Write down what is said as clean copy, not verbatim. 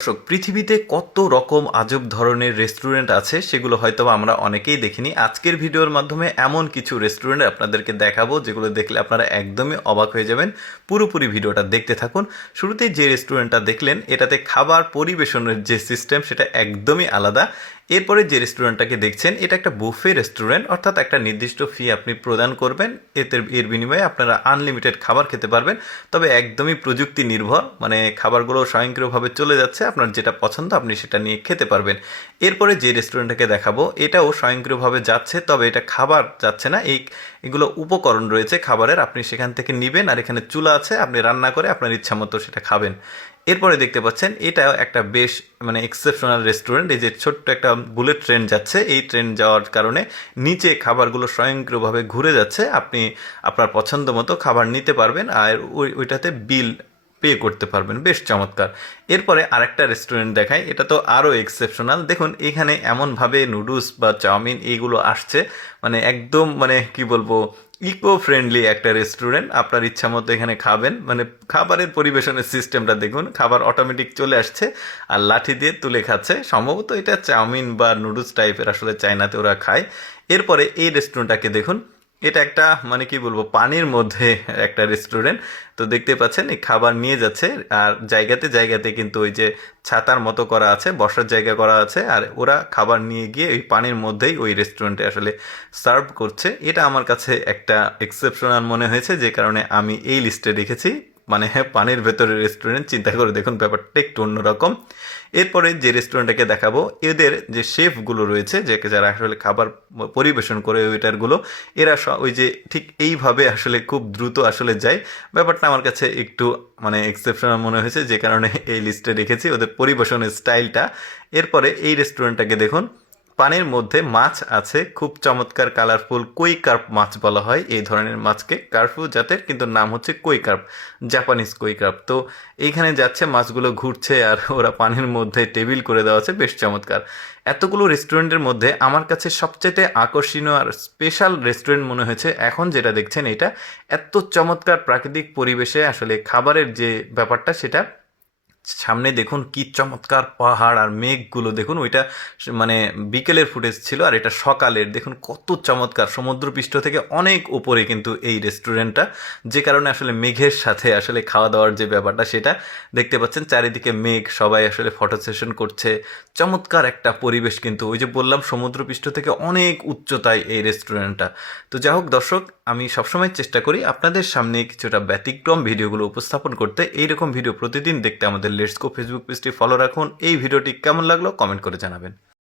দর্শক, পৃথিবীতে কত রকম আজব ধরনের রেস্টুরেন্ট আছে সেগুলো হয়তো আমরা অনেকেই দেখিনি। আজকের ভিডিওর মাধ্যমে এমন কিছু রেস্টুরেন্ট আপনাদেরকে দেখাবো যেগুলো দেখলে আপনারা একদমই অবাক হয়ে যাবেন। পুরোপুরি ভিডিওটা দেখতে থাকুন। শুরুতেই যে রেস্টুরেন্টটা দেখলেন, এটাতে খাবার পরিবেশনের যে সিস্টেম সেটা একদমই আলাদা। এরপরে যে রেস্টুরেন্টটাকে দেখছেন, এটা একটা বুফে রেস্টুরেন্ট, অর্থাৎ একটা নির্দিষ্ট ফি আপনি প্রদান করবেন, এর বিনিময়ে আপনারা আনলিমিটেড খাবার খেতে পারবেন। তবে একদমই প্রযুক্তি নির্ভর, মানে খাবারগুলো স্বয়ংক্রিয়ভাবে চলে যাচ্ছে, আপনার যেটা পছন্দ আপনি সেটা নিয়ে খেতে পারবেন। এরপরে যে রেস্টুরেন্টটাকে দেখাবো, এটাও স্বয়ংক্রিয়ভাবে যাচ্ছে, তবে এটা খাবার যাচ্ছে না, এগুলো উপকরণ রয়েছে খাবারের, আপনি সেখান থেকে নেবেন। আর এখানে চুলা আছে, আপনি রান্না করে আপনার ইচ্ছা মতো সেটা খাবেন। এরপরে দেখতে পাচ্ছেন, এটাও একটা বেশ মানে এক্সেপশনাল রেস্টুরেন্ট। এই যে ছোট্ট একটা বুলেট ট্রেন যাচ্ছে, এই ট্রেন যাওয়ার কারণে নিচে খাবারগুলো স্বয়ংক্রিয়ভাবে ঘুরে যাচ্ছে, আপনি আপনার পছন্দ মতো খাবার নিতে পারবেন আর ওইটাতে বিল পে করতে পারবেন। বেশ চমৎকার। এরপরে আরেকটা রেস্টুরেন্ট দেখাই, এটা তো আরও এক্সেপশনাল। দেখুন এখানে এমনভাবে নুডলস বা চাউমিন এইগুলো আসছে, মানে একদম মানে কি বলবো, ইকো ফ্রেন্ডলি একটা রেস্টুরেন্ট। আপনার ইচ্ছা মতো এখানে খাবেন, মানে খাবারের পরিবেশনের সিস্টেমটা দেখুন, খাবার অটোমেটিক চলে আসছে আর লাঠি দিয়ে তুলে খাচ্ছে। সম্ভবত এটা চাউমিন বা নুডলস টাইপের, আসলে চায়নাতে ওরা খায়। এরপরে এই রেস্টুরেন্টটাকে দেখুন, এটা একটা মানে কি বলবো, পানির মধ্যে একটা রেস্টুরেন্ট। তো দেখতে পাচ্ছেন এই খাবার নিয়ে যাচ্ছে, আর জায়গাতে জায়গাতে কিন্তু ওই যে ছাতার মতো করা আছে, বসার জায়গা করা আছে, আর ওরা খাবার নিয়ে গিয়ে ওই পানির মধ্যেই ওই রেস্টুরেন্টে আসলে সার্ভ করছে। এটা আমার কাছে একটা এক্সেপশনাল মনে হয়েছে, যে কারণে আমি এই লিস্টে রেখেছি। মানে হ্যাঁ, পানির ভেতরে রেস্টুরেন্ট, চিন্তা করে দেখুন ব্যাপারটা একটু অন্যরকম। এরপরে যে রেস্টুরেন্টটাকে দেখাবো, এদের যে শেফগুলো রয়েছে, যে যারা আসলে খাবার পরিবেশন করে ওয়েটারগুলো, এরা ওই যে ঠিক এইভাবে আসলে খুব দ্রুত আসলে যায়। ব্যাপারটা আমার কাছে একটু মানে এক্সেপশনাল মনে হয়েছে, যে কারণে এই লিস্টে রেখেছি ওদের পরিবেশনের স্টাইলটা। এরপরে এই রেস্টুরেন্টটাকে দেখুন, পানির মধ্যে মাছ আছে, খুব চমৎকার কালারফুল কই কার্প মাছ বলা হয় এই ধরনের মাছকে, কার্পু জাতের, কিন্তু নাম হচ্ছে কই কার্প, জাপানিজ কই কার্প। তো এইখানে যাচ্ছে, মাছগুলো ঘুরছে আর ওরা পানির মধ্যে টেবিল করে দেওয়া আছে, বেশ চমৎকার। এতগুলো রেস্টুরেন্টের মধ্যে আমার কাছে সবচেয়ে আকর্ষণীয় আর স্পেশাল রেস্টুরেন্ট মনে হয়েছে এখন যেটা দেখছেন, এটা এত চমৎকার প্রাকৃতিক পরিবেশে আসলে খাবারের যে ব্যাপারটা, সেটা সামনে দেখুন কি চমৎকার পাহাড় আর মেঘগুলো দেখুন। ওইটা মানে বিকেলের ফুটেজ ছিল, আর এটা সকালের। দেখুন কত চমৎকার, সমুদ্রপৃষ্ঠ থেকে অনেক উপরে কিন্তু এই রেস্টুরেন্টটা, যে কারণে আসলে মেঘের সাথে আসলে খাওয়া দাওয়ার যে ব্যাপারটা সেটা দেখতে পাচ্ছেন। চারিদিকে মেঘ, সবাই আসলে ফটো সেশন করছে, চমৎকার একটা পরিবেশ। কিন্তু ওই যে বললাম, সমুদ্রপৃষ্ঠ থেকে অনেক উচ্চতায় এই রেস্টুরেন্টটা। তো যাই হোক দর্শক, আমি সবসময় চেষ্টা করি আপনাদের সামনে কিছুটা ব্যতিক্রম ভিডিওগুলো উপস্থাপন করতে। এইরকম ভিডিও প্রতিদিন দেখতে আমাদের লেটস গো ফেসবুক পেজটি ফলো রাখুন। এই ভিডিওটি কেমন লাগলো কমেন্ট করে জানাবেন।